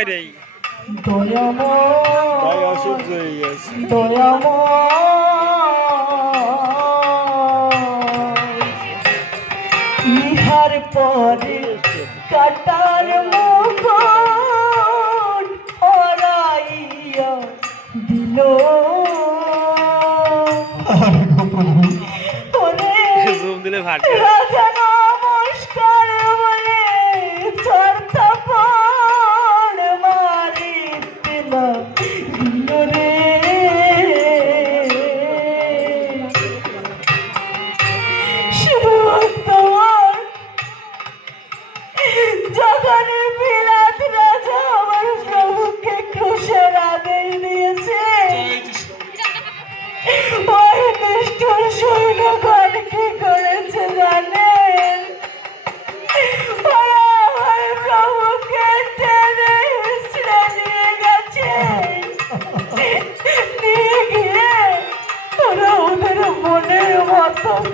বাইরেই। ভাই অসহ্য হয়ে গেছে ইহার পরে কাটার মুখ ওরাইয়া দিল জুম দিলে ভাট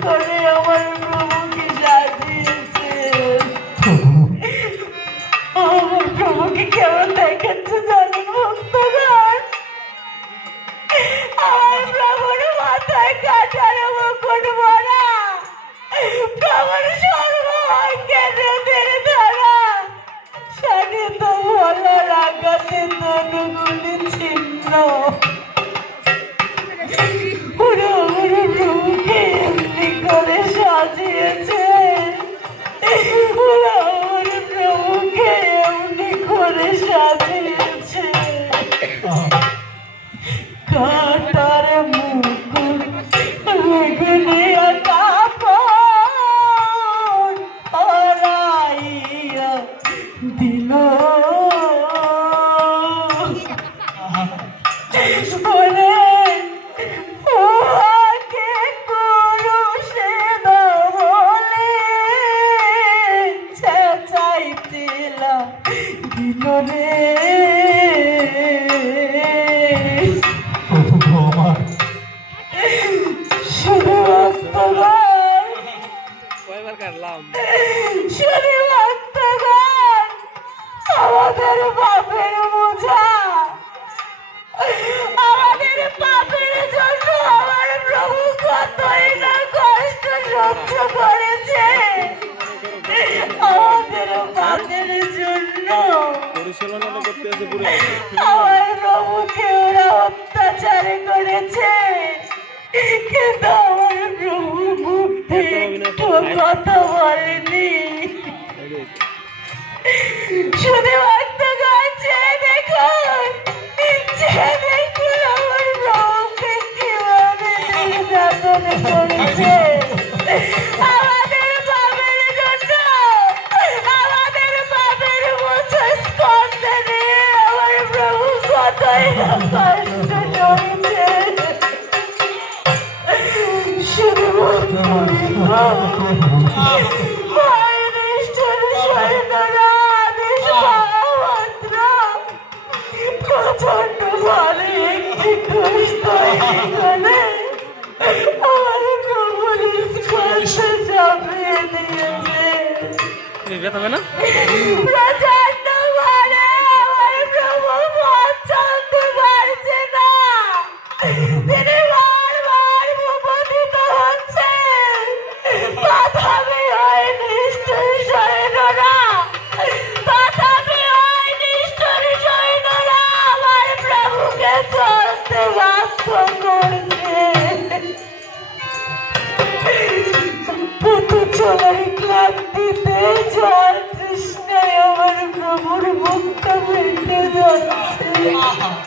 করে দিল রে আমার শুধু কয়বার কাটলাম? আমাদের বাপের বোঝা। আমাদের পাপের জন্য আমার প্রভু কতই না কষ্ট সহ্য করেছে। ছলনা করতে আছে আমার প্রভুকে ওরা অত্যাচার করেছে। কিন্তু আমার প্রভু মুখ কথা বলেনি। শুধু বার্তা গাছে দেখুন দেখুন আমার প্রভুকে কীভাবে নির্যাতন করে যাবে না? welcome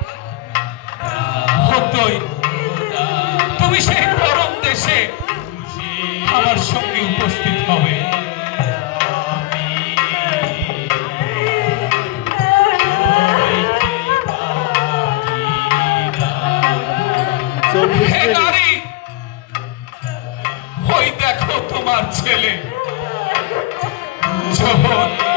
বই তুমি সেই নরম দেশে আমার সঙ্গে উপস্থিত হবে। ওই দেখো তোমার ছেলে। যখন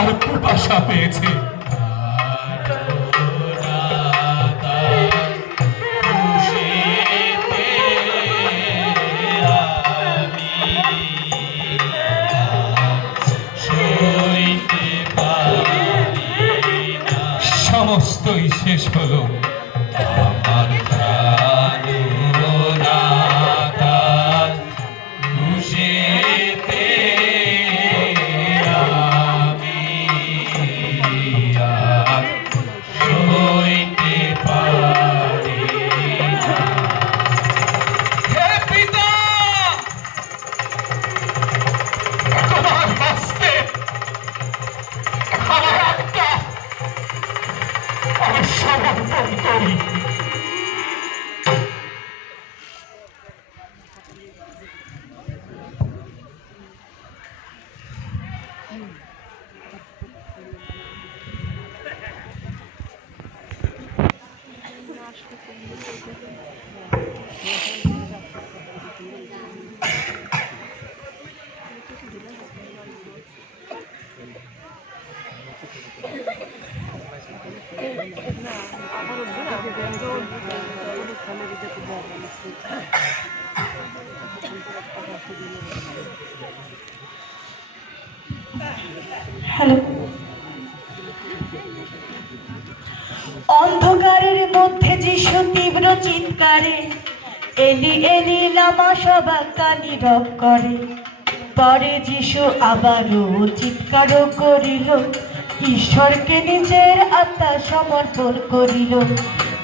আমার পিপাসা পেয়েছে। সমস্তই শেষ হলো। Hello. চিৎকারে এলি এলি লামা সবাকা নীরব করে। পরে যিশু আবারও চিৎকারও করিল, ঈশ্বরকে নিজের আত্মা সমর্পণ করিল।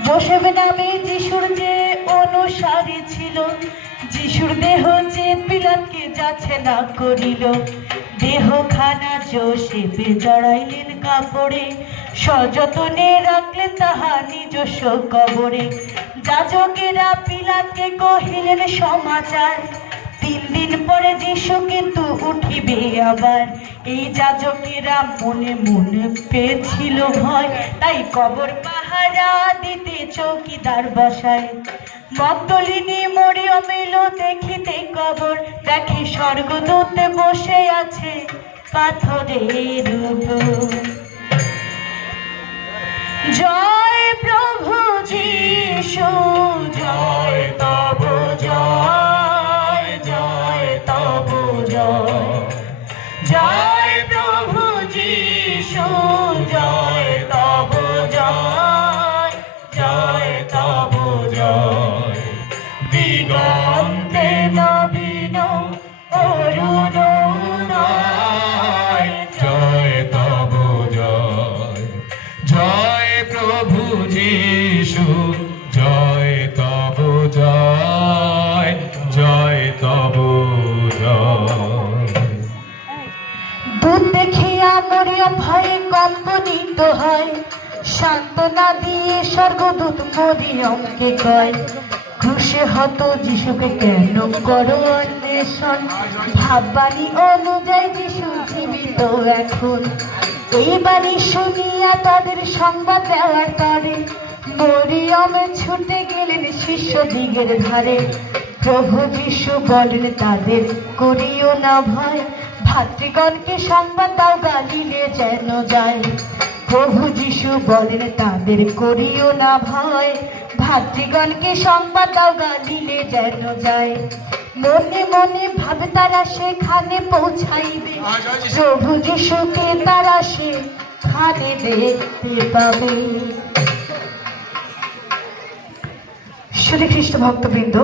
বসেব নামে যিশুর যে অনুসারী ছিল, যিশুর দেহ যে পিলাতকে যাচ্ছে না করিল। দেহ দেহখানা জোসেফে জড়াইলেন কাপড়ে, সযতনে রাখলেন তাহা নিজস্ব কবরে। যাজকেরা পিলাতকে কহিলেন সমাচার। তিন দিন পরে যিশু কিন্তু উঠিবে আবার। এই যাজকেরা মনে মনে পেয়েছিল ভয়। তাই কবর পাহারা দিতে চৌকিদার বসায়। মদ্দলিনী মরিয়ম এলো দেখিতে কবর। দেখে স্বর্গদূতে বসে আছে পাথরের জয় প্রভু। যিশু জয় তব জয় জয় তব জয়। জয় প্রভু যিশু জয় দেখিয়া মরিয়ম ভয়ে কম্পনিত হয়। সান্ত্বনা দিয়ে স্বর্গদূত মরিয়মকে কয় খুশি হত যিশুকে কেন করো অন্বেষণ? ভাববাণী অনুযায়ী যিশু জীবিত এখন। এই বাণী শুনিয়া তাদের সংবাদ দেওয়ার তরে মরিয়মে ছুটে গেলেন শিষ্য দিগের ধারে। প্রভু যিশু বলেন, তাদের করিও না ভয়, ভাতৃগণকে সংবাদ দাও গালিলে যেন যায়। প্রভু যিশু বলেন, তাদের করিও না ভয়, ভাতৃগণকে সংবাদ দাও গালিলে যেন যায়। মনে মনে ভাবে তারা সেখানে পৌঁছাইবে। প্রভু যিশুকে তারা সেখানে দেখতে পাবে। আসলে খ্রিস্ট ভক্তবৃন্দ